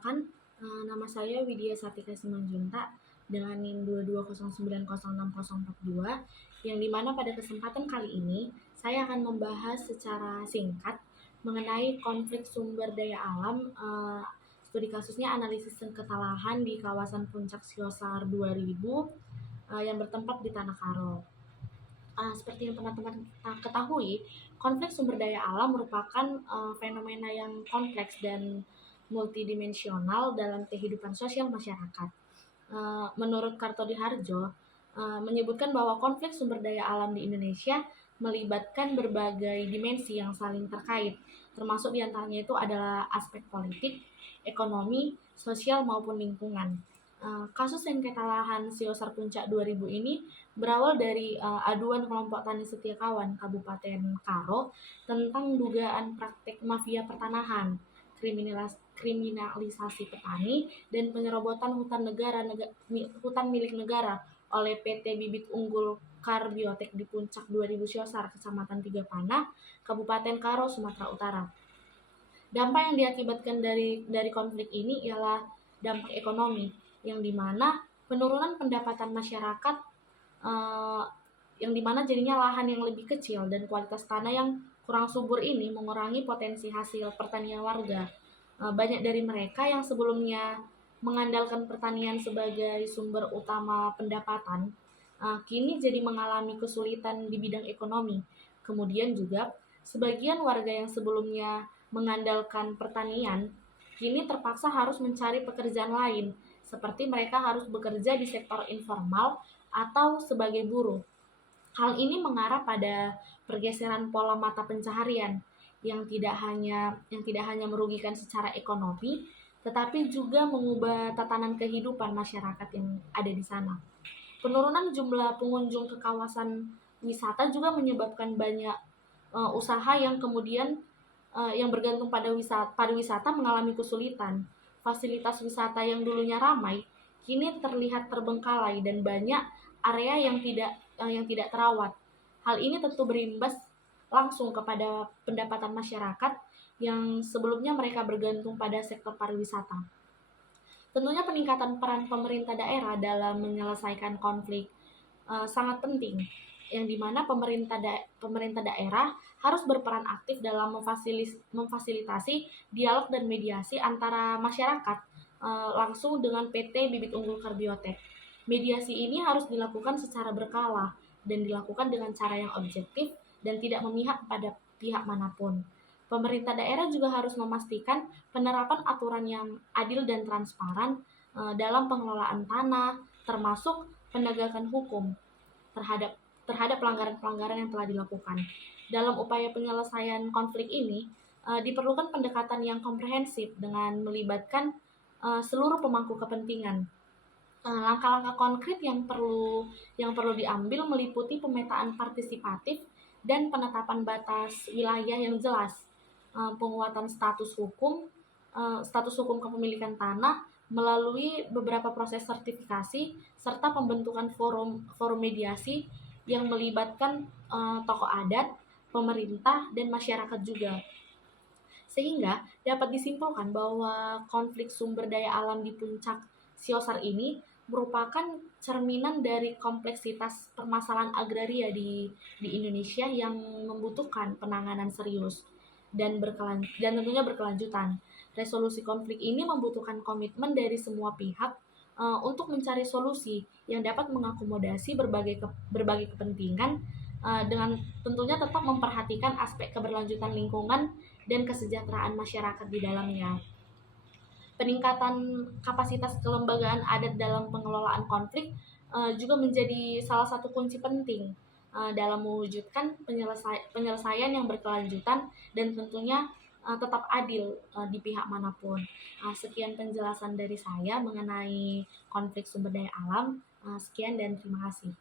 Perkenalkan, nama saya Widya Satika Simanjuntak dengan NIM 220906042, yang dimana pada kesempatan kali ini saya akan membahas secara singkat mengenai konflik sumber daya alam, studi kasusnya analisis ketalahan di kawasan Puncak Siosar 2000 yang bertempat di Tanah Karo. Seperti yang teman-teman ketahui, konflik sumber daya alam merupakan fenomena yang kompleks dan multidimensional dalam kehidupan sosial masyarakat. Menurut Kartodiharjo, menyebutkan bahwa konflik sumber daya alam di Indonesia melibatkan berbagai dimensi yang saling terkait, termasuk diantaranya itu adalah aspek politik, ekonomi, sosial maupun lingkungan. Kasus sengketa lahan Siosar Puncak 2000 ini berawal dari aduan kelompok tani Setiakawan Kabupaten Karo tentang dugaan praktik mafia pertanahan, kriminalisasi petani, dan penyerobotan hutan milik negara oleh PT Bibit Unggul Karbiotek di Puncak 2000 Siosar, Kecamatan Tiga Panah, Kabupaten Karo, Sumatera Utara. Dampak yang diakibatkan dari konflik ini ialah dampak ekonomi, yang dimana penurunan pendapatan masyarakat, yang dimana jadinya lahan yang lebih kecil dan kualitas tanah yang kurang subur ini mengurangi potensi hasil pertanian warga. Banyak dari mereka yang sebelumnya mengandalkan pertanian sebagai sumber utama pendapatan, kini jadi mengalami kesulitan di bidang ekonomi. Kemudian juga sebagian warga yang sebelumnya mengandalkan pertanian kini terpaksa harus mencari pekerjaan lain, seperti mereka harus bekerja di sektor informal atau sebagai buruh. Hal ini mengarah pada pergeseran pola mata pencaharian yang tidak hanya merugikan secara ekonomi, tetapi juga mengubah tatanan kehidupan masyarakat yang ada di sana. Penurunan jumlah pengunjung ke kawasan wisata juga menyebabkan banyak usaha yang kemudian yang bergantung pada pariwisata mengalami kesulitan. Fasilitas wisata yang dulunya ramai kini terlihat terbengkalai dan banyak area yang tidak terawat. Hal ini tentu berimbas langsung kepada pendapatan masyarakat yang sebelumnya mereka bergantung pada sektor pariwisata. Tentunya peningkatan peran pemerintah daerah dalam menyelesaikan konflik sangat penting, yang dimana pemerintah daerah harus berperan aktif dalam memfasilitasi dialog dan mediasi antara masyarakat langsung dengan PT Bibit Unggul Karbiotek. Mediasi ini harus dilakukan secara berkala dan dilakukan dengan cara yang objektif dan tidak memihak pada pihak manapun. Pemerintah daerah juga harus memastikan penerapan aturan yang adil dan transparan dalam pengelolaan tanah, termasuk penegakan hukum terhadap pelanggaran-pelanggaran yang telah dilakukan. Dalam upaya penyelesaian konflik ini, diperlukan pendekatan yang komprehensif dengan melibatkan seluruh pemangku kepentingan. Langkah-langkah konkret yang perlu diambil meliputi pemetaan partisipatif dan penetapan batas wilayah yang jelas, penguatan status hukum kepemilikan tanah melalui beberapa proses sertifikasi, serta pembentukan forum mediasi yang melibatkan tokoh adat, pemerintah, dan masyarakat juga. Sehingga dapat disimpulkan bahwa konflik sumber daya alam di Puncak Siosar ini merupakan cerminan dari kompleksitas permasalahan agraria di Indonesia yang membutuhkan penanganan serius dan tentunya berkelanjutan. Resolusi konflik ini membutuhkan komitmen dari semua pihak untuk mencari solusi yang dapat mengakomodasi berbagai kepentingan, dengan tentunya tetap memperhatikan aspek keberlanjutan lingkungan dan kesejahteraan masyarakat di dalamnya. Peningkatan kapasitas kelembagaan adat dalam pengelolaan konflik juga menjadi salah satu kunci penting dalam mewujudkan penyelesaian yang berkelanjutan dan tentunya tetap adil di pihak manapun. Sekian penjelasan dari saya mengenai konflik sumber daya alam. Sekian dan terima kasih.